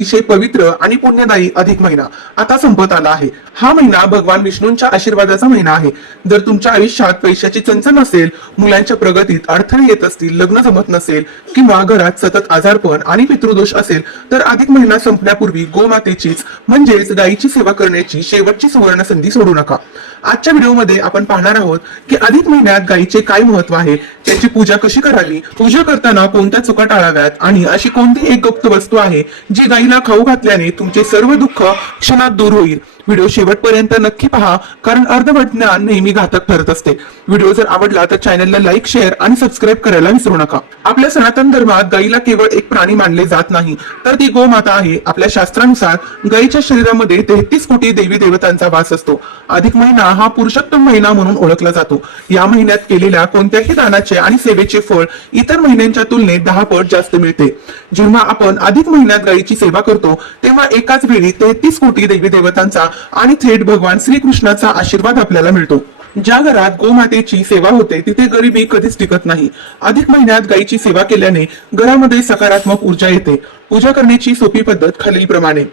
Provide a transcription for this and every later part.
अतिशय पवित्र आणि पुण्यदायी अधिक महिना आता संपत आला आहे। हा महिना भगवान विष्णूंच्या आशीर्वादाचा महिना आहे। जर तुमच्या आयुष्यात पैशाची चणचण असेल, मुलांच्या प्रगतीत अडथळे येत असतील, लग्न जमत नसेल किंवा घरात सतत आजारपण आणि पितृदोष असेल, तर अधिक महिना संपण्यापूर्वी गोमातेचीच म्हणजेच गायीची सेवा करण्याची शेवटची सुवर्ण संधी सोडू नका। आजच्या व्हिडिओमध्ये आपण पाहणार आहोत की अधिक महिन्यात गायीचे काय महत्व आहे, त्याची पूजा कशी करावी, पूजा करताना कोणत्या चुका टाळाव्यात आणि अशी कोणती एक गुप्त वस्तू आहे जी गायीला खाऊ घातल्याने तुमचे सर्व दुःख क्षणात दूर होईल। व्हिडिओ शेवटपर्यंत नक्की पहा, कारण अर्धवट ज्ञान नेहमी घातक ठरत असते। व्हिडिओ जर आवडला तर चॅनलला लाईक, शेअर आणि सबस्क्राईब करायला विसरू नका। आपल्या सनातन धर्मात गायीला केवळ एक प्राणी मानले जात नाही, तर ती गोमाता आहे। आपल्या शास्त्रानुसार गायीच्या शरीरामध्ये 33 कोटी देवी देवतांचा वास असतो। अधिक महिना हा पुरुषोत्तम महिना म्हणून ओळखला जातो। या महिन्यात केलेल्या कोणत्याही दानाचे आणि सेवेचे फळ इतर महिन्यांच्या तुलनेत 10 पट जास्त मिळते। जेव्हा आपण अधिक महिन्यात गायीची सेवा करतो तेव्हा एकाच वेळी 33 कोटी देवी देवतांचा आणि थेट भगवान श्रीकृष्णाचा आशीर्वाद आपल्याला मिळतो। ज्या घरात गोमातेची सेवा होते तिथे गरिबी कधीच टिकत नाही। अधिक महिन्यात गायीची सेवा केल्याने घरामध्ये सकारात्मक ऊर्जा येते। पूजा करण्याची सोपी पद्धत खालीलप्रमाणे।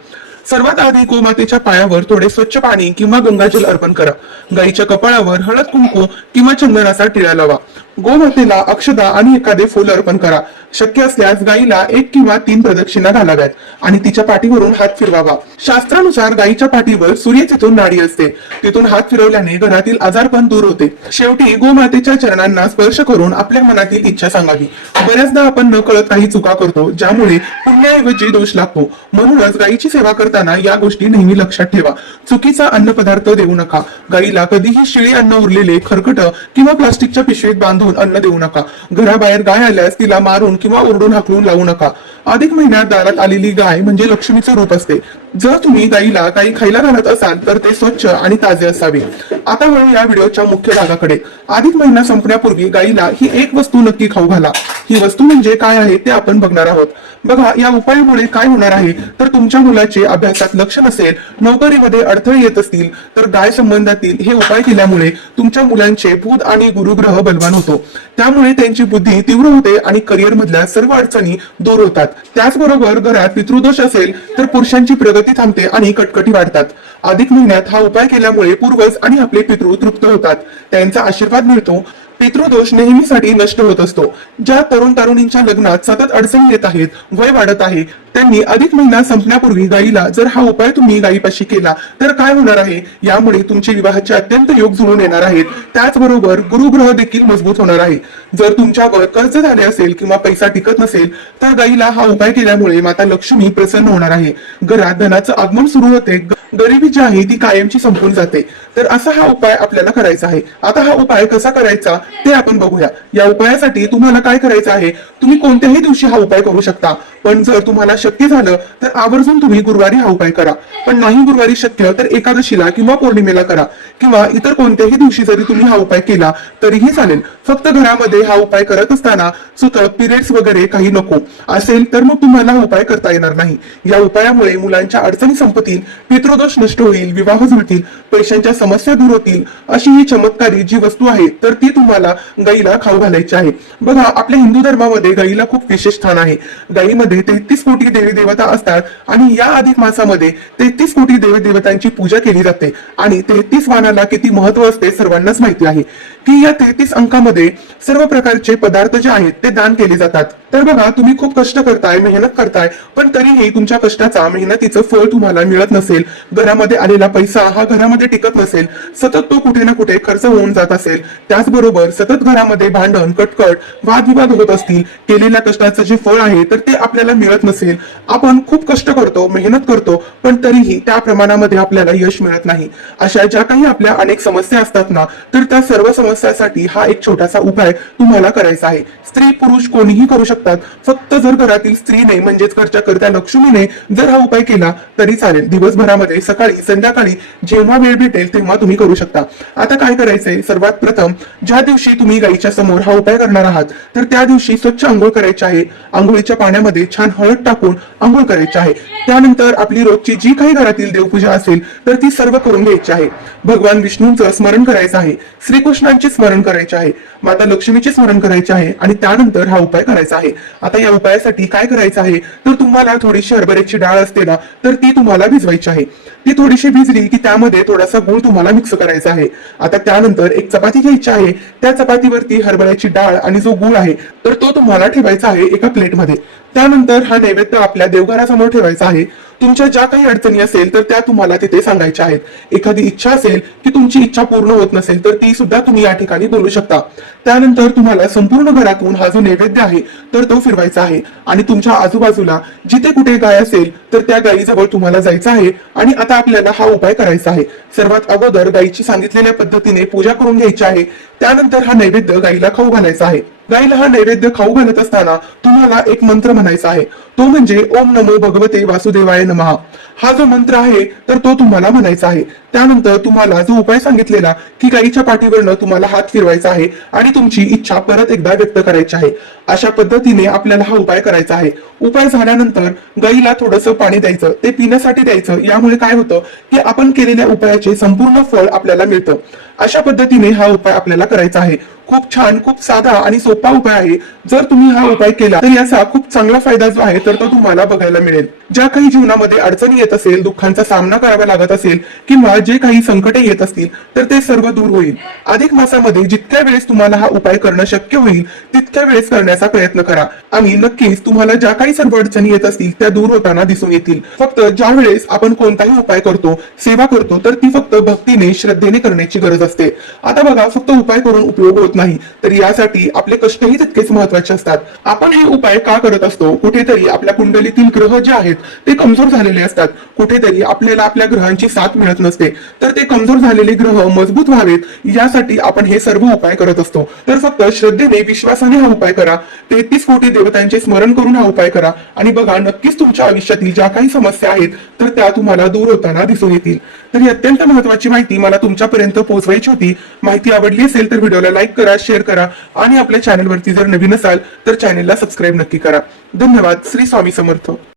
सर्वात आधी गोमातेच्या पायावर थोडे स्वच्छ पाणी किंवा गंगाजल अर्पण करा। गायीच्या कपाळावर हळद, कुंकू किंवा चंदनाचा टिळा लावा। गोमातेला अक्षदा आणि एखादे फूल अर्पण करा। शक्य असल्यास गायीला 1 किंवा 3 प्रदक्षिणा घालाव्यात आणि तिच्या पाठीवरून हात फिरवावा। शास्त्रानुसार गायीच्या पाठीवर सूर्याची नाडी असते, तिथून हात फिरवल्याने घरातील आजारपण दूर होते। शेवटी गोमातेच्या चरणांना स्पर्श करून आपल्या मनातील इच्छा सांगावी। बऱ्याचदा आपण नकळत काही चुका करतो ज्यामुळे पुण्याऐवजी दोष लागतो। म्हणूनच गायीची सेवा करताना या गोष्टी नेहमी लक्षात ठेवा। चुकीचा अन्न पदार्थ देऊ नका। गायीला कधीही शिळी अन्न, उरलेले खरकट किंवा प्लास्टिकच्या पिशवीत बांधून अन्न देऊ नका। घराबाहेर गाय आल्यास तिला मारून किंवा ओरडून हाकलून लावू नका। अधिक महिन्यात दारात आलेली गाय म्हणजे लक्ष्मीचे रूप असते। जर तुम्ही गायीला काही खायला घालत असाल तर ते स्वच्छ आणि ताजे असावे। आता वळू या व्हिडिओच्या मुख्य भागाकडे। अधिक महिना संपण्यापूर्वी गायीला ही एक वस्तू नक्की खाऊ घाला। ही वस्तू म्हणजे काय आहे ते आपण बघणार आहोत। बघा, या उपायामुळे काय होणार आहे तर तुमच्या मुलाचे अभ्यासात लक्ष नसेल, नोकरीमध्ये अडथळे येत असतील तर गाय संबंधातील हे उपाय केल्यामुळे तुमच्या मुलांचे बुध आणि गुरुग्रह बलवान होतो। त्यामुळे त्यांची बुद्धी तीव्र होते आणि करिअर मधल्या सर्व अडचणी दूर होतात। त्याचबरोबर घरात पितृदोष असेल तर पुरुषांची प्रगती थांबते आणि कटकटी वाढतात। अधिक महिन्यात हा उपाय केल्यामुळे पूर्वज आणि आपले पितृ तृप्त होतात, त्यांचा आशीर्वाद मिळतो। पितृदोष नेहमीसाठी नष्ट होत असतो। ज्या तरुण तरुणींच्या लग्नात सतत अडचणी येत आहेत, वय वाढत आहे, त्यांनी अधिक महिना संपण्यापूर्वी गायीला जर हा उपाय तुम्ही गायीपाशी केला तर काय होणार आहे, यामुळे तुमचे विवाहाचे अत्यंत योग जुळून येणार आहेत। त्याचबरोबर गुरुग्रह देखील मजबूत होणार आहे। जर तुमच्यावर कर्ज झाले असेल किंवा पैसा टिकत नसेल तर गायीला हा उपाय केल्यामुळे माता लक्ष्मी प्रसन्न होणार आहे। घरात धनाचं आगमन सुरू होते, गरिबी जी आहे ती कायमची संपून जाते। तर असा हा उपाय आपल्याला करायचा आहे। आता हा उपाय कसा करायचा ते आपण बघूया। या उपायासाठी तुम्हाला काय करायचं आहे, तुम्ही कोणत्याही दिवशी हा उपाय करू शकता, पण जर तुम्हाला शक्य झालं तर आवर्जून तुम्ही गुरुवारी हा उपाय करा। पण नाही गुरुवारी शक्य तर एकादशीला किंवा पौर्णिमेला करा, किंवा इतर कोणत्याही दिवशी जरी तुम्ही हा उपाय केला तरीही चालेल। फक्त घरामध्ये हा उपाय करत असताना सुतक, पिरियड्स वगैरे काही नको असेल तर मग तुम्हाला हा उपाय करता येणार नाही। या उपायामुळे मुलांच्या अडचणी संपतील, पितृदोष नष्ट होईल, विवाह जुळतील, पैशांच्या समस्या दूर होतील। अशी ही चमत्कारी जी वस्तू आहे तर ती तुम्हाला गायीला खाऊ घालायची आहे। बघा, आपल्या हिंदू धर्मामध्ये गायीला खूप विशेष स्थान आहे। गायीमध्ये 33 कोटी देवी देवता असतात आणि या अधिक मासामध्ये 33 कोटी देवी देवतांची पूजा केली जाते। आणि 33 वाणाला किती महत्व असते सर्वांनाच माहिती आहे की या 33 अंकामध्ये सर्व प्रकारचे पदार्थ जे आहेत ते दान केले जातात। तर बघा, तुम्ही खूप कष्ट करताय, मेहनत करताय, पण तरीही तुमच्या कष्टाचा, मेहनतीचं फळ तुम्हाला मिळत नसेल, घरामध्ये आलेला पैसा हा घरामध्ये टिकत नसेल, सतत तो कुठे ना कुठे खर्च होऊन जात असेल, त्याचबरोबर सतत घरामध्ये भांडण, कटकट, वादविवाद होत असतील, केलेल्या कष्टाचं जे फळ आहे तर ते आपल्याला मिळत नसेल, आपण खूप कष्ट करतो, मेहनत करतो, पण तरीही त्या प्रमाणामध्ये आपल्याला यश मिळत नाही, अशा ज्या काही आपल्या अनेक समस्या असतात ना, तर त्या सर्व समस्यासाठी हा एक छोटासा उपाय तुम्हाला करायचा आहे। स्त्री पुरुष कोणीही करू शकतात, फक्त जर घरातील स्त्रीने म्हणजेच घरच्या कर्त्या लक्ष्मीने जर हा उपाय केला तरी चालेल। दिवसभरामध्ये सकाळी संध्याकाळी जेव्हा वेळ भेटेल तेव्हा तुम्ही करू शकता। आता काय करायचंय, सर्वात प्रथम ज्या दिवशी तुम्ही गायीच्या समोर हा उपाय करणार आहात तर त्या दिवशी स्वच्छ आंघोळ करायची आहे। आंघोळीच्या पाण्यामध्ये छान हळद टाकून आंघोळ करायची आहे। त्यानंतर आपली रोजची जी काही घरातील देवपूजा असेल तर ती सर्व करून घ्यायची आहे। भगवान विष्णूंचं स्मरण करायचं आहे, श्रीकृष्णांचे स्मरण करायचे आहे। माता लक्ष्मीचे स्मरण करायचे आहे आणि त्यानंतर हा उपाय करायचा आहे. आता या उपायासाठी काय करायचं आहे, तर तुम्हाला थोडीशी हरभऱ्याची डाळ असते ना, तर ती तुम्हाला भिजवायची आहे. ती थोडीशी भिजली की त्यामध्ये थोडासा गूळ तुम्हाला मिक्स करायचा आहे. आता त्यानंतर एक चपाती घ्यायची आहे. त्या चपातीवरती हरभऱ्याची डाळ आणि जो गूळ आहे तर तो तुम्हाला ठेवायचा आहे एका प्लेटमध्ये. त्यानंतर हा नैवेद्य आपल्या देवघरासमोर ठेवायचा आहे. तुमच्या ज्या काही अडचणी असेल तर त्या तुम्हाला तिथे सांगायच्या आहेत. एखादी इच्छा असेल की तुमची इच्छा पूर्ण होत नसेल तर ती सुद्धा तुम्ही या ठिकाणी बोलू शकता. त्यानंतर तुम्हाला संपूर्ण घरातून हा जो नैवेद्य आहे तर तो फिरवायचा आहे आणि तुमच्या आजूबाजूला जिथे कुठे गाय असेल तर त्या गायीजवळ तुम्हाला जायचं आहे आणि आता आपल्याला हा उपाय करायचा आहे. सर्वात अगोदर गायीची सांगितलेल्या पद्धतीने पूजा करून घ्यायची आहे. त्यानंतर हा नैवेद्य गायीला खाऊ घालायचा आहे. गायीला हा नैवेद्य खाऊ घालत असताना तुम्हाला एक मंत्र म्हणायचा आहे, तो म्हणजे ओम नमो भगवते वासुदेवाय नमः. हा जो मंत्र आहे तर तो तुम्हाला म्हणायचा आहे. त्यानंतर तुम्हाला जो उपाय सांगितलेला की गायीच्या पाठीवरनं तुम्हाला हात फिरवायचा आहे आणि तुमची इच्छा परत एकदा व्यक्त करायची आहे. अशा पद्धतीने आपल्याला हा उपाय करायचा आहे. उपाय झाल्यानंतर गायीला थोडंसं पाणी द्यायचं, ते पिण्यासाठी द्यायचं. यामुळे काय होतं की आपण केलेल्या उपायाचे संपूर्ण फळ आपल्याला मिळतं. अशा पद्धतीने हा उपाय आपल्याला करायचा आहे. खूप छान, खूप साधा आणि सोपा उपाय आहे. जर तुम्ही हा उपाय केला तर याचा खूप चांगला फायदा जो आहे तर तो तुम्हाला बघायला मिळेल. ज्या काही जीवनामध्ये अडचणी येत असेल, दुःखांचा सामना करावा लागत असेल किंवा जे काही संकटे येत असतील तर ते सर्व दूर होईल. अधिक मासामध्ये जितक्या वेळेस तुम्हाला हा उपाय करणं शक्य होईल तितक्या वेळेस करण्याचा प्रयत्न करा आणि नक्कीच तुम्हाला ज्या काही सर्व अडचणी येत असतील त्या दूर होताना दिसून येतील. फक्त ज्या वेळेस आपण कोणताही उपाय करतो, सेवा करतो तर ती फक्त भक्तीने, श्रद्धेने करण्याची गरज असते. आता बघा, फक्त उपाय करून उपयोग होत नाही, तर यासाठी आपले कष्टही तितकेच महत्वाचे असतात. आपण हे उपाय का करत असतो? कुठेतरी आपल्या कुंडलीतील ग्रह जे आहेत ते कमजोर झालेले असतात. कुठेतरी आपल्याला आपल्या ग्रहांची साथ मिळत नसते, तर ते कमजोर झालेले ग्रह मजबूत व्हावेत यासाठी आपण हे सर्व उपाय करत असतो. तर फक्त श्रद्धेने, विश्वासाने हा उपाय करा. 33 कोटी देवतांचे स्मरण करून हा उपाय करा आणि बघा, नक्कीच तुमच्या आयुष्यातील ज्या काही समस्या आहेत तर त्या तुम्हाला दूर होताना दिसून येतील. तर ही अत्यंत महत्वाची माहिती मला तुमच्यापर्यंत पोहोचवायची होती. माहिती आवडली असेल तर व्हिडिओला लाईक करा, शेअर करा आणि आपल्या चॅनलवरती जर नवीन असाल तर चॅनलला सबस्क्राईब नक्की करा. धन्यवाद. श्री स्वामी समर्थ.